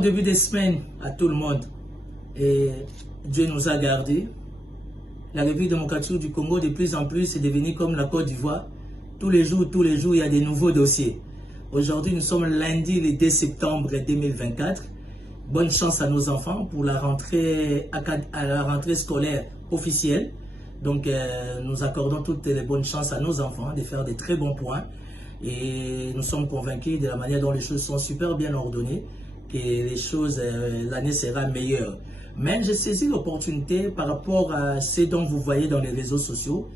début de semaine à tout le monde. Et Dieu nous a gardés. La République démocratique du Congo, de plus en plus, est devenue comme la Côte d'Ivoire. Tous les jours, il y a des nouveaux dossiers. Aujourd'hui, nous sommes lundi, le 2 septembre 2024. Bonne chance à nos enfants pour la rentrée scolaire officielle. Donc, nous accordons toutes les bonnes chances à nos enfants de faire des très bons points. Et nous sommes convaincus de la manière dont les choses sont super bien ordonnées, que les choses, l'année sera meilleure. Mais j'ai saisi l'opportunité par rapport à ce dont vous voyez dans les réseaux sociaux,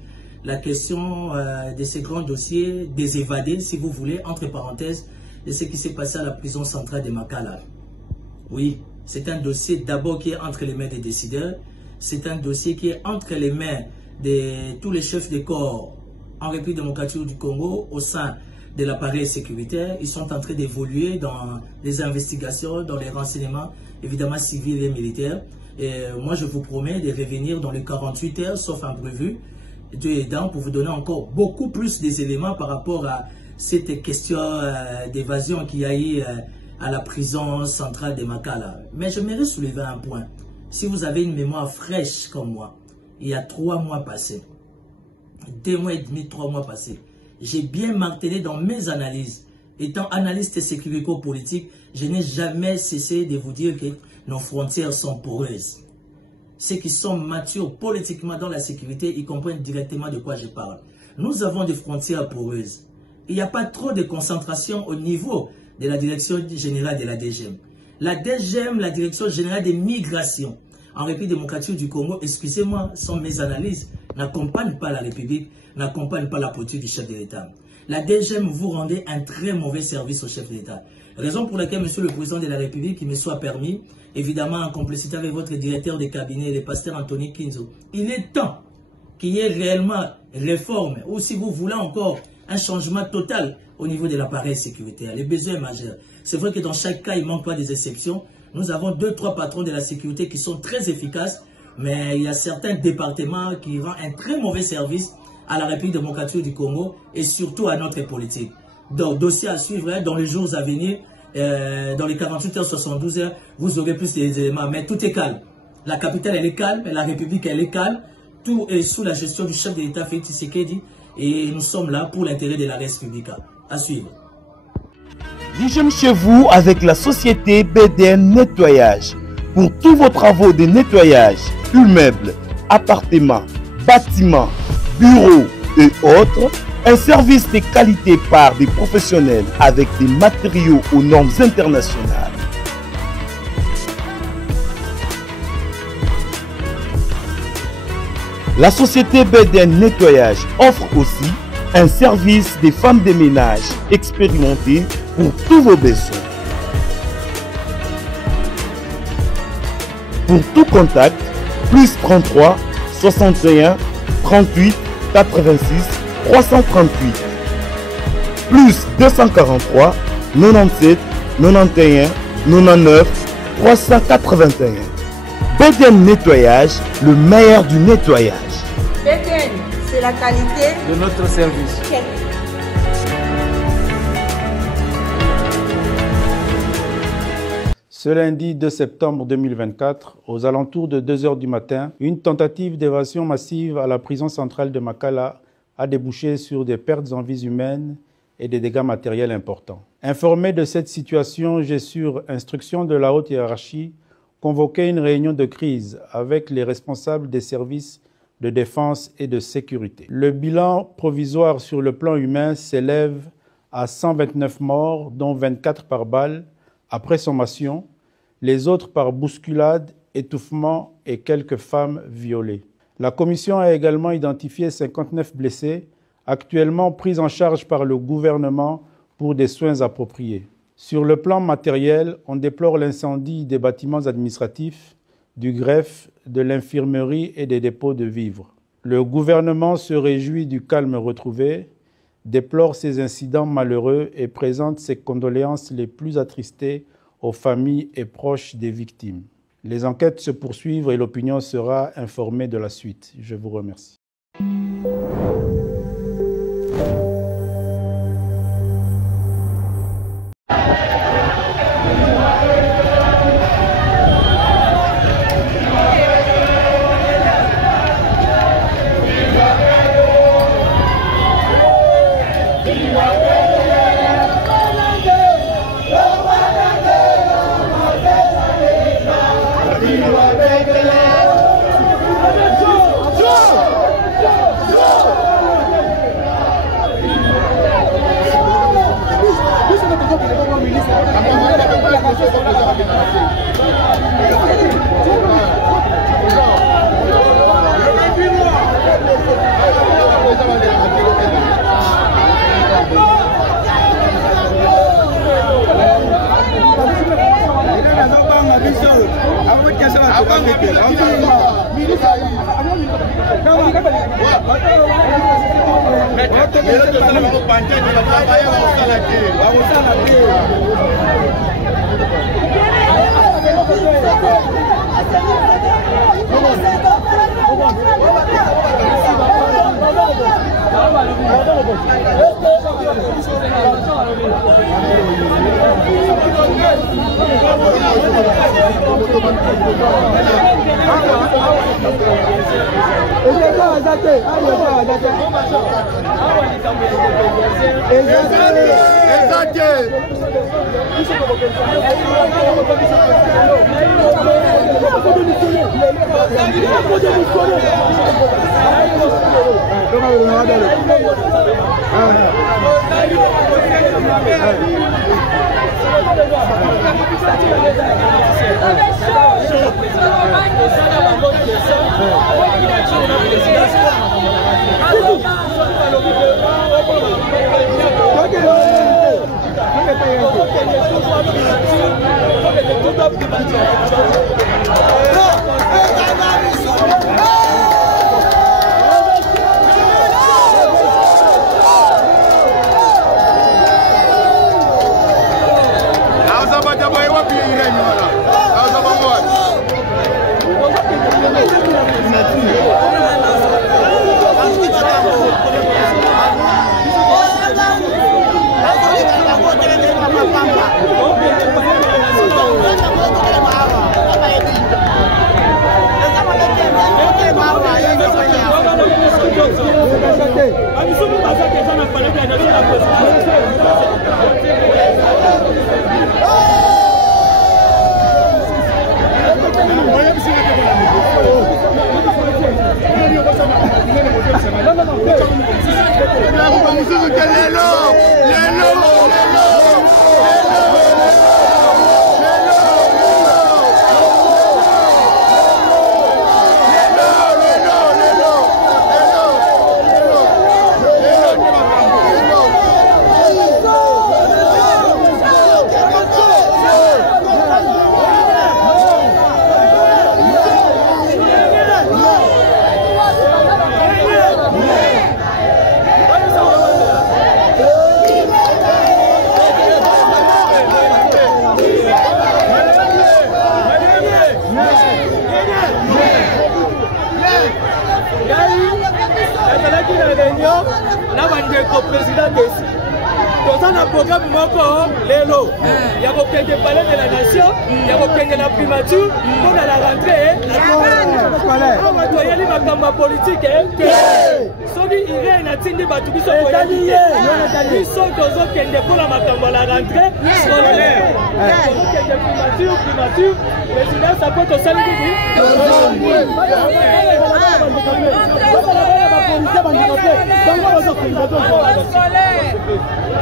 la question de ces grands dossiers, des évadés, si vous voulez, entre parenthèses, de ce qui s'est passé à la prison centrale de Makala. Oui, c'est un dossier d'abord qui est entre les mains des décideurs, c'est un dossier qui est entre les mains de tous les chefs de corps en République démocratique du Congo au sein de l'appareil sécuritaire. Ils sont en train d'évoluer dans les investigations, dans les renseignements, évidemment civils et militaires. Et moi, je vous promets de revenir dans les 48 heures, sauf imprévu, Dieu aidant, pour vous donner encore beaucoup plus d'éléments par rapport à cette question d'évasion qu'il y a eu à la prison centrale de Makala. Mais je j'aimerais soulever un point. Si vous avez une mémoire fraîche comme moi, il y a 3 mois passés, 2 mois et demi, 3 mois passés, j'ai bien martelé dans mes analyses. Étant analyste sécurité-politique, je n'ai jamais cessé de vous dire que nos frontières sont poreuses. Ceux qui sont matures politiquement dans la sécurité, ils comprennent directement de quoi je parle. Nous avons des frontières poreuses. Il n'y a pas trop de concentration au niveau de la direction générale de la DGM. La DGM, la direction générale des migrations, en République démocratique du Congo, excusez-moi, sont mes analyses, n'accompagnent pas la République, n'accompagnent pas la politique du chef de l'État. La DGM, vous rendez un très mauvais service au chef de l'État. Raison pour laquelle, Monsieur le Président de la République, il me soit permis, évidemment en complicité avec votre directeur de cabinet, le pasteur Anthony Kinzo, il est temps qu'il y ait réellement réforme, ou si vous voulez encore un changement total au niveau de l'appareil sécuritaire. Les besoins majeurs. C'est vrai que dans chaque cas, il ne manque pas des exceptions. Nous avons 2-3 patrons de la sécurité qui sont très efficaces, mais il y a certains départements qui rendent un très mauvais service à la République démocratique du Congo et surtout à notre politique. Donc, dossier à suivre dans les jours à venir, dans les 48 heures, 72 heures, vous aurez plus d'éléments. Mais tout est calme. La capitale, elle est calme, la République, elle est calme. Tout est sous la gestion du chef de l'État, Félix Tshisekedi, et nous sommes là pour l'intérêt de la République. À suivre. J'aime chez vous avec la société BDN Nettoyage. Pour tous vos travaux de nettoyage, immeubles, appartements, bâtiments, bureaux et autres, un service de qualité par des professionnels avec des matériaux aux normes internationales. La société BDN Nettoyage offre aussi un service des femmes de ménage expérimentées pour tous vos besoins. Pour tout contact, plus 33 61 38 86 338, plus 243 97 91 99 381. BDN Nettoyage, le meilleur du nettoyage. BDN, c'est la qualité de notre service. Ce lundi 2 septembre 2024, aux alentours de 2 h du matin, une tentative d'évasion massive à la prison centrale de Makala a débouché sur des pertes en vies humaines et des dégâts matériels importants. Informé de cette situation, j'ai, sur instruction de la haute hiérarchie, convoqué une réunion de crise avec les responsables des services de défense et de sécurité. Le bilan provisoire sur le plan humain s'élève à 129 morts, dont 24 par balle, après sommation, les autres par bousculade, étouffement et quelques femmes violées. La commission a également identifié 59 blessés, actuellement pris en charge par le gouvernement pour des soins appropriés. Sur le plan matériel, on déplore l'incendie des bâtiments administratifs, du greffe, de l'infirmerie et des dépôts de vivres. Le gouvernement se réjouit du calme retrouvé, déplore ces incidents malheureux et présente ses condoléances les plus attristées aux familles et proches des victimes. Les enquêtes se poursuivent et l'opinion sera informée de la suite. Je vous remercie.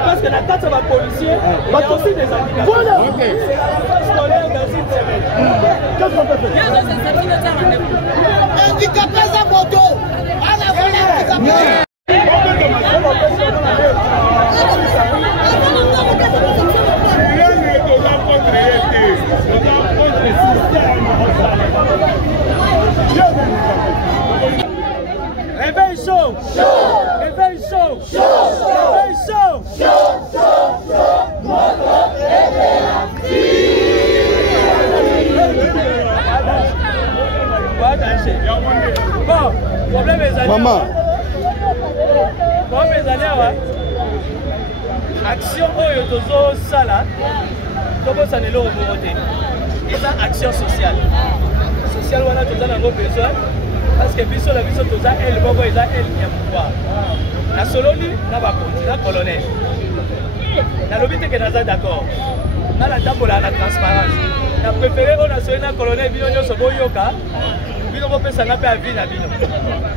Parce que la carte va policier, va aussi des handicapés. Voilà. Scolaire dans une semaine. Qu'est-ce qu'on peut faire? Handicapés à moto. À la volée handicapés. Réveil chaud. Réveil chaud. Réveil chaud. Bon, problème est allé. Maman. Problème est allé. Action Oyo Tozo Sala. Comment ça n'est pas voté? Ils ont action sociale. Sociale, on a tout ça besoin. Parce que biso la biso toza elle boko eza elle ya pouvoir. Na soloni na ba continent colonel. Na lobité que naza d'accord. Na la tambola la transparence. Na préféré on a soloni na colonel bino nyoso boyoka. Bino ko pesa na pe a vie na bino.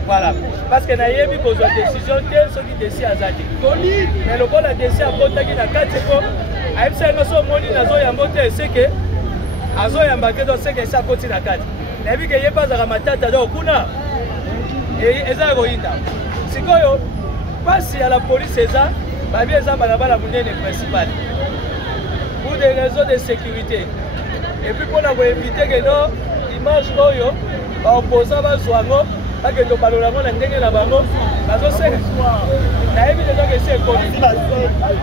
Voilà. Parce que na yebi ko zo décision te so ki décide azati. Mais le bon la décision botaki na kati ko a epsa no so moni na zo ya mbote c'est que azo ya mbake do c'est que ça continue na kati. Nabi que pas à matata do kuna et eza roinda sikoyo passe à la police eza ba bien eza balabala munene principal pour des raisons de sécurité et puis pour éviter que non image oyo ba opposant ba zwango bakende obalola ngo na ndenge na bango bazoseka nayebi deja ke esi ekoli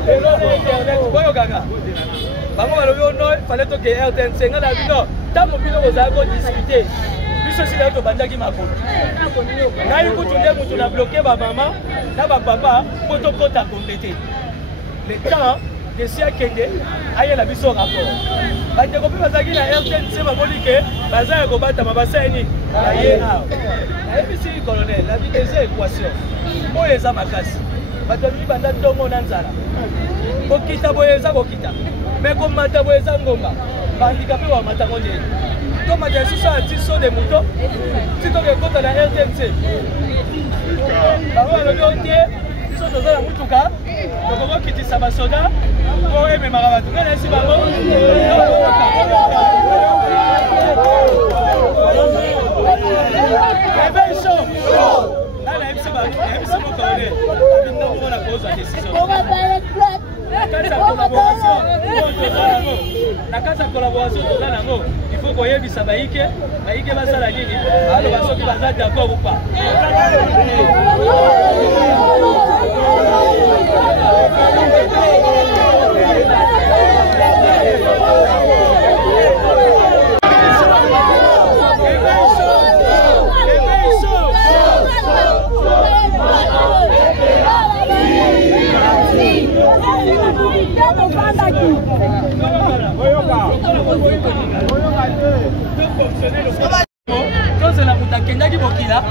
lelo na internet boyokaka bango balobi ono fale toke RTNC nga na bino ntango bino kozala kodiscute biso sila tobandaki makolo ngai kutu nde mutu na bloke bamama na bapapa mpo tokota komplete le temps esi akende ayela biso rapport bandeko mpe bazalaki na RTNC bamoni ke baza ya kobatama basani baye awa nayebisi colonel na bino eza équation oyo eza makasi bato babili banda ntongo na nzala kokita boye eza kokita me komata boye eza ngomba bandika mpe bamatango ndeni tomata lisusu atiso de moto titokekota na RTNC bango balobi otie biso toza na mutuka tokokokitisa basoda po ememaka bato ngai nayesi bango ebeso ngai nayebisi mokolone abindomona kozwa décision na kati ya collaboration toza nango il faut koyebisa bayike basala nini aloba soki baza d'accord ou pas tozela moto akendaki mokila